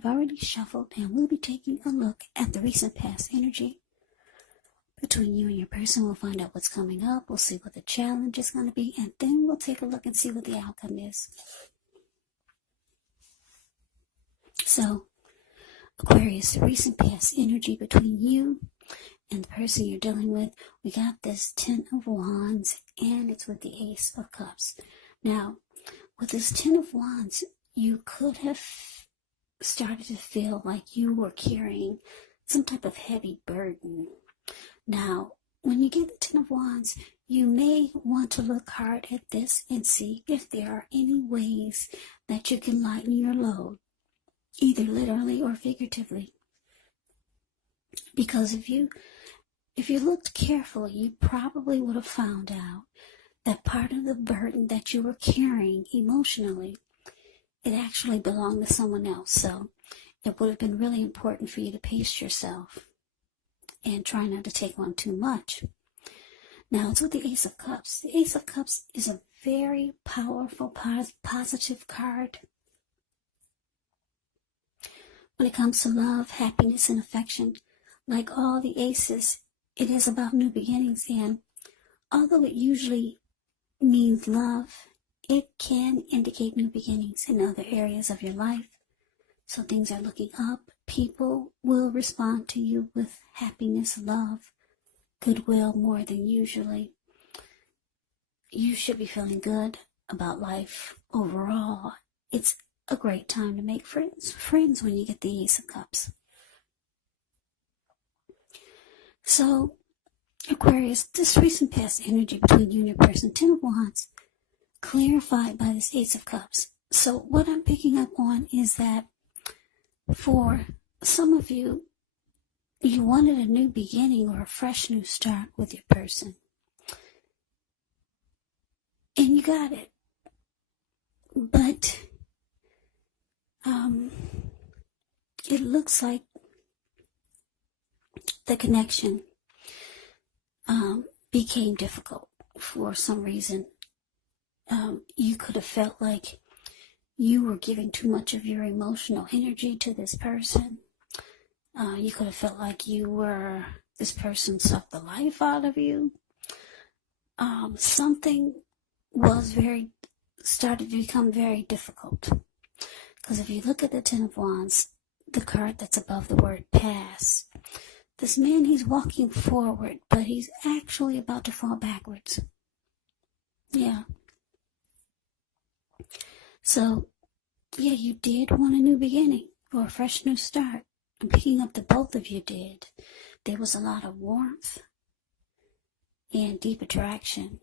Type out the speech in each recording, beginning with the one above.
I've already shuffled, and we'll be taking a look at the recent past energy between you and your person. We'll find out what's coming up. We'll see what the challenge is going to be, and then we'll take a look and see what the outcome is. So, Aquarius, the recent past energy between you and the person you're dealing with, we got this 10 of Wands, and it's with the Ace of Cups. Now, with this 10 of Wands, you could have started to feel like you were carrying some type of heavy burden. Now, when you get the 10 of Wands, you may want to look hard at this and see if there are any ways that you can lighten your load, either literally or figuratively. Because if you looked carefully, you probably would have found out that part of the burden that you were carrying emotionally, it actually belonged to someone else. So it would have been really important for you to pace yourself and try not to take on too much. Now, it's with the Ace of Cups. The Ace of Cups is a very powerful, positive card. When it comes to love, happiness, and affection, like all the aces, it is about new beginnings. And although it usually means love, it can indicate new beginnings in other areas of your life. So things are looking up. People will respond to you with happiness, love, goodwill more than usually. You should be feeling good about life overall. It's a great time to make friends when you get the Ace of Cups. So, Aquarius, this recent past energy between you and your person, 10 of Wands, clarified by this Ace of Cups. So what I'm picking up on is that for some of you, you wanted a new beginning or a fresh new start with your person. And you got it. But it looks like the connection became difficult for some reason. You could have felt like you were giving too much of your emotional energy to this person. You could have felt like this person sucked the life out of you. Something started to become very difficult. Because if you look at the 10 of Wands, the card that's above the word pass, this man, he's walking forward, but he's actually about to fall backwards. Yeah. So, yeah, you did want a new beginning or a fresh new start. I'm picking up that both of you did. There was a lot of warmth and deep attraction.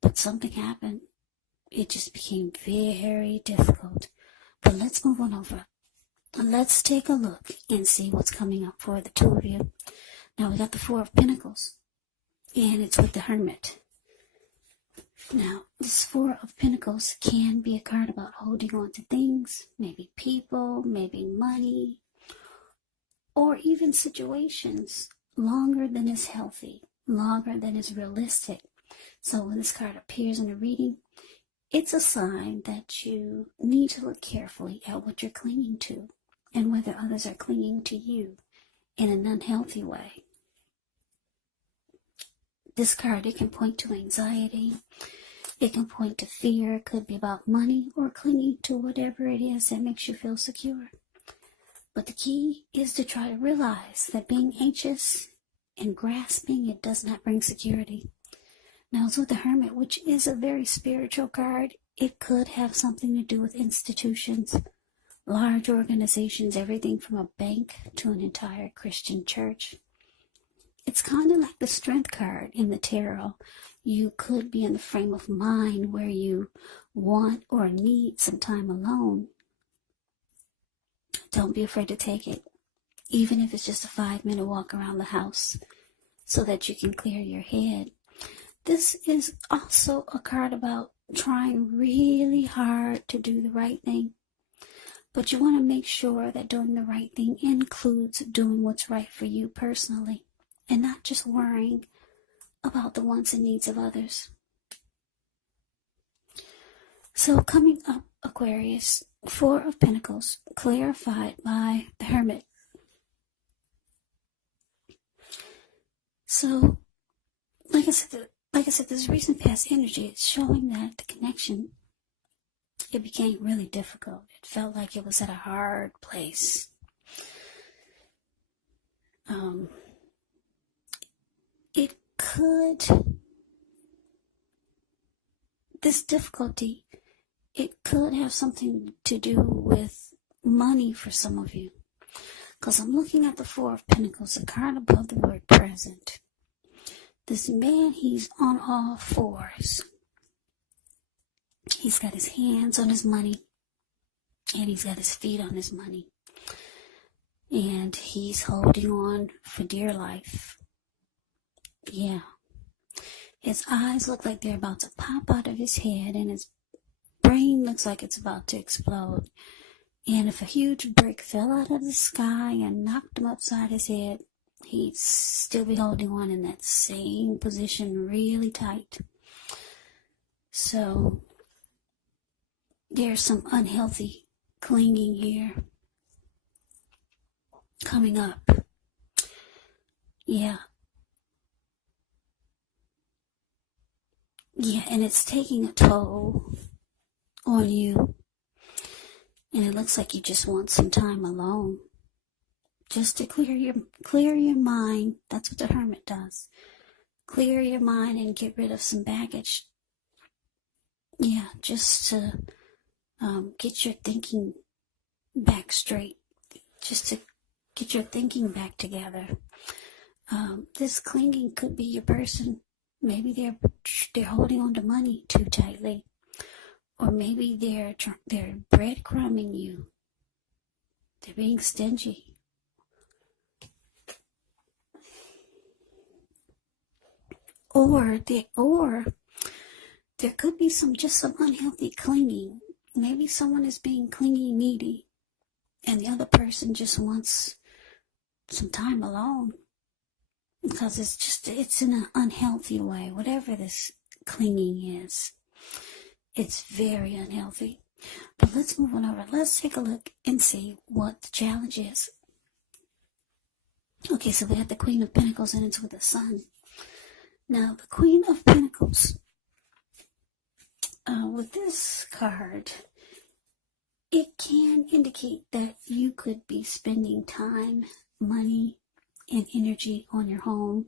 But something happened. It just became very difficult. But let's move on over. Let's take a look and see what's coming up for the two of you. Now we got the 4 of Pentacles, and it's with the Hermit. Now, this 4 of Pentacles can be a card about holding on to things, maybe people, maybe money, or even situations longer than is healthy, longer than is realistic. So when this card appears in a reading, it's a sign that you need to look carefully at what you're clinging to and whether others are clinging to you in an unhealthy way. This card, it can point to anxiety. It can point to fear. It could be about money or clinging to whatever it is that makes you feel secure. But the key is to try to realize that being anxious and grasping, it does not bring security. Now, it's with the Hermit, which is a very spiritual card. It could have something to do with institutions, large organizations, everything from a bank to an entire Christian church. It's kind of like the Strength card in the tarot. You could be in the frame of mind where you want or need some time alone. Don't be afraid to take it, even if it's just a 5-minute walk around the house so that you can clear your head. This is also a card about trying really hard to do the right thing. But you want to make sure that doing the right thing includes doing what's right for you personally and not just worrying about the wants and needs of others. So coming up, Aquarius, Four of Pentacles, clarified by the Hermit. So, like I said, this recent past energy is showing that the connection, it became really difficult. It felt like it was at a hard place. It could, this difficulty, it could have something to do with money for some of you. Because I'm looking at the Four of Pentacles, the card above the word present. This man, he's on all fours. He's got his hands on his money, and he's got his feet on his money. And he's holding on for dear life. Yeah. His eyes look like they're about to pop out of his head, and his brain looks like it's about to explode. And if a huge brick fell out of the sky and knocked him upside his head, he'd still be holding on in that same position really tight. So there's some unhealthy clinging here coming up. Yeah. Yeah, and it's taking a toll on you. And it looks like you just want some time alone. Just to clear your mind. That's what the Hermit does. Clear your mind and get rid of some baggage. Yeah, just to get your thinking back straight. Just to get your thinking back together. This clinging could be your person. Maybe they're holding on to money too tightly. Or maybe they're breadcrumbing you. They're being stingy. Or there could be some unhealthy clinging. Maybe someone is being clingy, needy, and the other person just wants some time alone. Because it's in an unhealthy way. Whatever this clinging is, it's very unhealthy. But let's move on over. Let's take a look and see what the challenge is. Okay, so we have the Queen of Pentacles and it's with the Sun. Now, the Queen of Pentacles, with this card, it can indicate that you could be spending time, money, and energy on your home,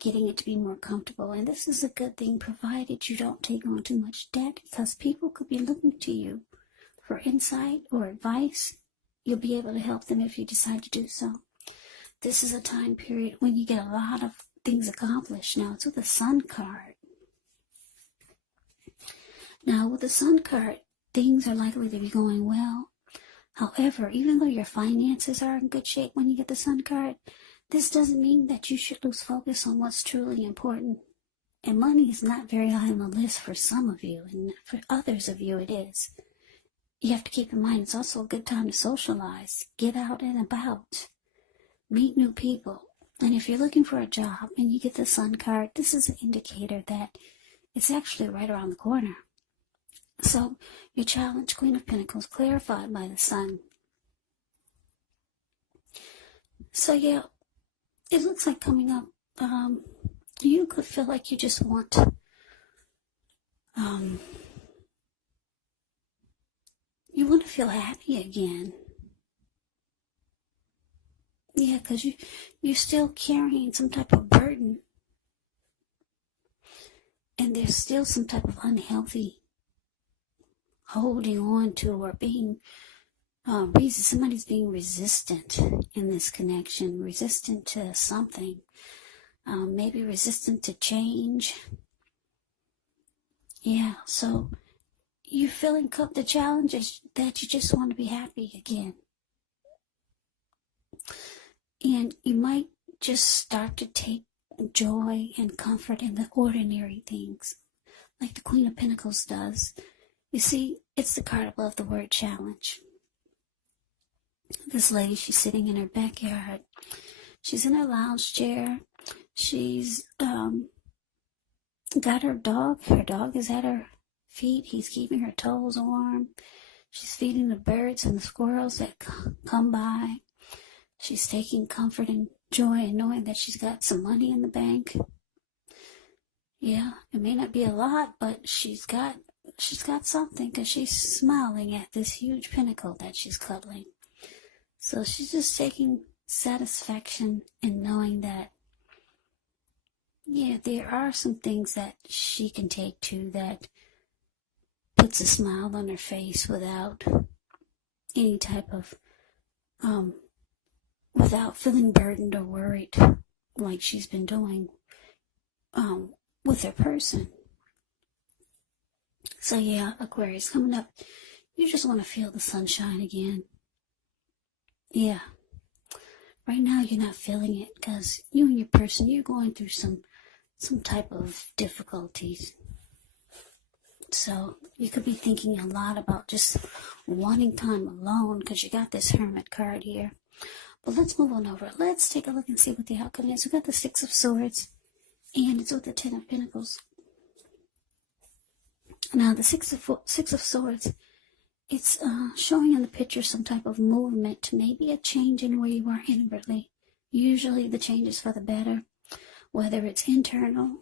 getting it to be more comfortable. And this is a good thing, provided you don't take on too much debt, because people could be looking to you for insight or advice. You'll be able to help them if you decide to do so. This is a time period when you get a lot of things accomplished. Now, it's with the Sun card. Now, with the Sun card, things are likely to be going well. However, even though your finances are in good shape when you get the Sun card, this doesn't mean that you should lose focus on what's truly important. And money is not very high on the list for some of you, and for others of you it is. You have to keep in mind it's also a good time to socialize, get out and about, meet new people. And if you're looking for a job and you get the Sun card, this is an indicator that it's actually right around the corner. So, your challenge, Queen of Pentacles, clarified by the Sun. So, yeah, it looks like coming up, you could feel like you just want, you want to feel happy again. Yeah, because you're still carrying some type of burden. And there's still some type of unhealthy holding on to or being, somebody's being resistant in this connection, resistant to something. Maybe resistant to change. Yeah, so you're feeling the challenge is that you just want to be happy again. And you might just start to take joy and comfort in the ordinary things, like the Queen of Pentacles does. You see, it's the card above the word challenge. This lady, she's sitting in her backyard. She's in her lounge chair. She's got her dog. Her dog is at her feet. He's keeping her toes warm. She's feeding the birds and the squirrels that come by. She's taking comfort and joy in knowing that she's got some money in the bank. Yeah, it may not be a lot, but she's got something, because she's smiling at this huge pinnacle that she's cuddling. So she's just taking satisfaction in knowing that, yeah, there are some things that she can take to that puts a smile on her face without any type of, without feeling burdened or worried like she's been doing with her person. So yeah, Aquarius, coming up, you just want to feel the sunshine again. Yeah. Right now you're not feeling it because you and your person, you're going through some type of difficulties. So you could be thinking a lot about just wanting time alone because you got this Hermit card here. But let's move on over. Let's take a look and see what the outcome is. We got the Six of Swords, and it's with the Ten of Pentacles. Now the Six of Swords, it's showing in the picture some type of movement, maybe a change in where you are inwardly. Usually the change is for the better, whether it's internal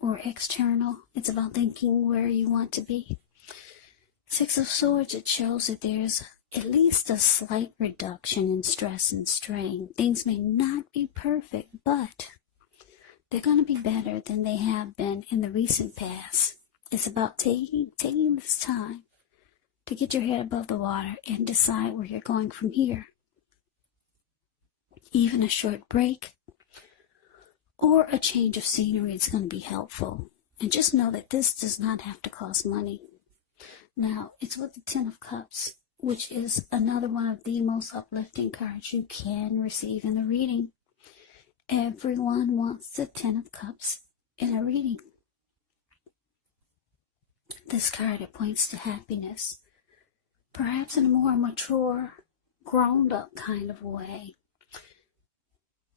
or external. It's about thinking where you want to be. Six of Swords, it shows that there's at least a slight reduction in stress and strain. Things may not be perfect, but they're going to be better than they have been in the recent past. It's about taking this time to get your head above the water and decide where you're going from here. Even a short break or a change of scenery is going to be helpful. And just know that this does not have to cost money. Now, it's with the Ten of Cups, which is another one of the most uplifting cards you can receive in the reading. Everyone wants the Ten of Cups in a reading. This card, it points to happiness, perhaps in a more mature, grown-up kind of way.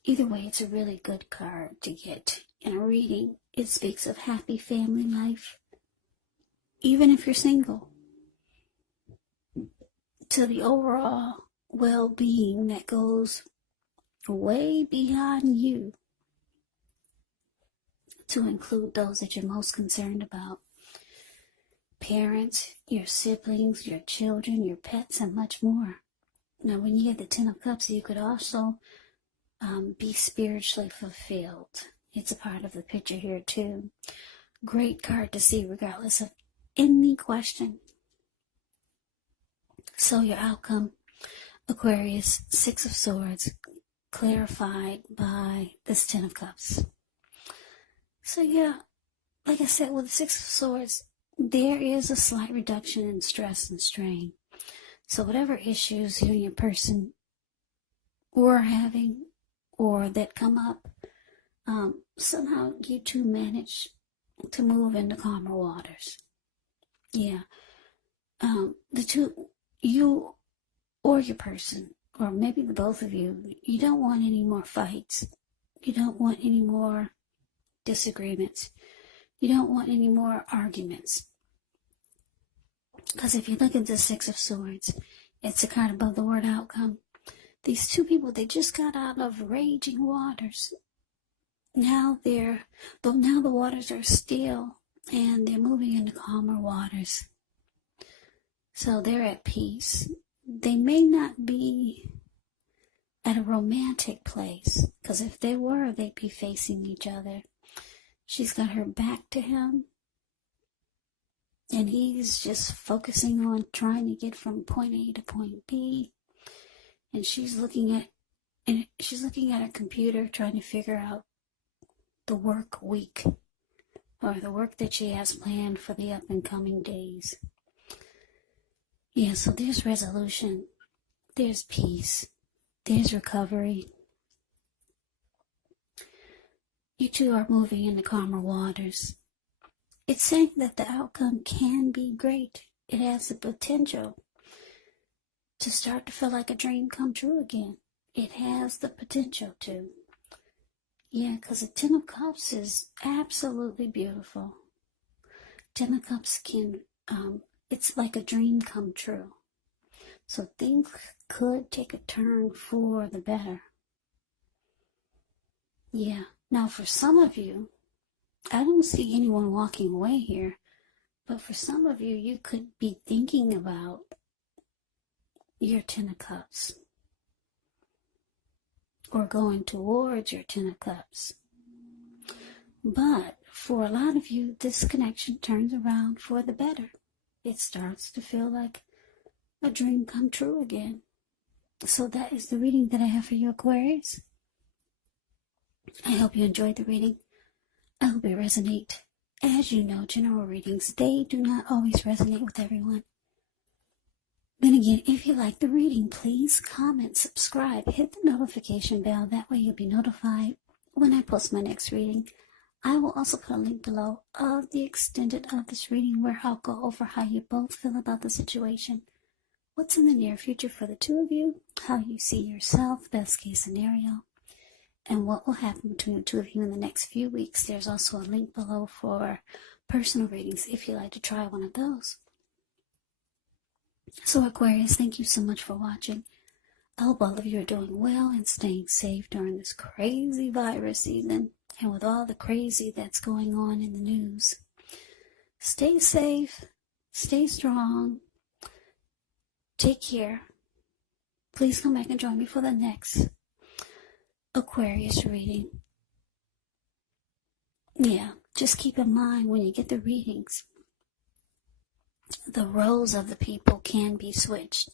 Either way, it's a really good card to get in a reading. It speaks of happy family life, even if you're single, to the overall well-being that goes way beyond you, to include those that you're most concerned about. Parents, your siblings, your children, your pets, and much more. Now, when you get the Ten of Cups, you could also be spiritually fulfilled. It's a part of the picture here, too. Great card to see, regardless of any question. So your outcome, Aquarius, Six of Swords, clarified by this Ten of Cups. So yeah, like I said, with the Six of Swords, there is a slight reduction in stress and strain. So whatever issues you and your person were having or that come up, somehow you two manage to move into calmer waters. Yeah. The two, you or your person, or maybe the both of you, you don't want any more fights. You don't want any more disagreements. You don't want any more arguments. Because if you look at the Six of Swords, it's a card above the word outcome. These two people, they just got out of raging waters. Now the waters are still, and they're moving into calmer waters. So they're at peace. They may not be at a romantic place, because if they were, they'd be facing each other. She's got her back to him, and he's just focusing on trying to get from point A to point B. And she's looking at her computer, trying to figure out the work week, or the work that she has planned for the up and coming days. Yeah, so there's resolution, there's peace, there's recovery. You two are moving into calmer waters. It's saying that the outcome can be great. It has the potential to start to feel like a dream come true again. It has the potential to. Yeah, because the Ten of Cups is absolutely beautiful. Ten of Cups can It's like a dream come true. So things could take a turn for the better. Yeah. Now for some of you, I don't see anyone walking away here, but for some of you, you could be thinking about your Ten of Cups or going towards your Ten of Cups. But for a lot of you, this connection turns around for the better. It starts to feel like a dream come true again. So that is the reading that I have for you, Aquarius. I hope you enjoyed the reading. I hope it resonates. As you know, general readings, they do not always resonate with everyone. Then again, if you like the reading, please comment, subscribe, hit the notification bell. That way you'll be notified when I post my next reading. I will also put a link below of the extended of this reading where I'll go over how you both feel about the situation, what's in the near future for the two of you, how you see yourself, best case scenario, and what will happen between the two of you in the next few weeks. There's also a link below for personal readings if you'd like to try one of those. So Aquarius, thank you so much for watching. I hope all of you are doing well and staying safe during this crazy virus season and with all the crazy that's going on in the news. Stay safe, stay strong, take care. Please come back and join me for the next Aquarius reading. Yeah, just keep in mind when you get the readings, the roles of the people can be switched,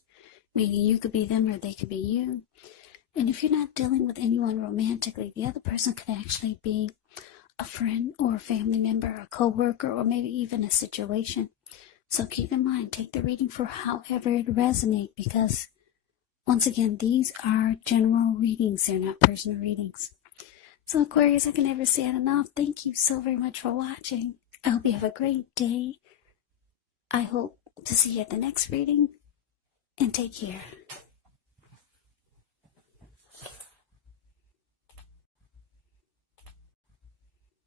meaning you could be them or they could be you. And if you're not dealing with anyone romantically, the other person could actually be a friend or a family member, a co-worker, or maybe even a situation. So keep in mind, take the reading for however it resonates, because once again, these are general readings. They're not personal readings. So Aquarius, I can never say it enough. Thank you so very much for watching. I hope you have a great day. I hope to see you at the next reading, and take care.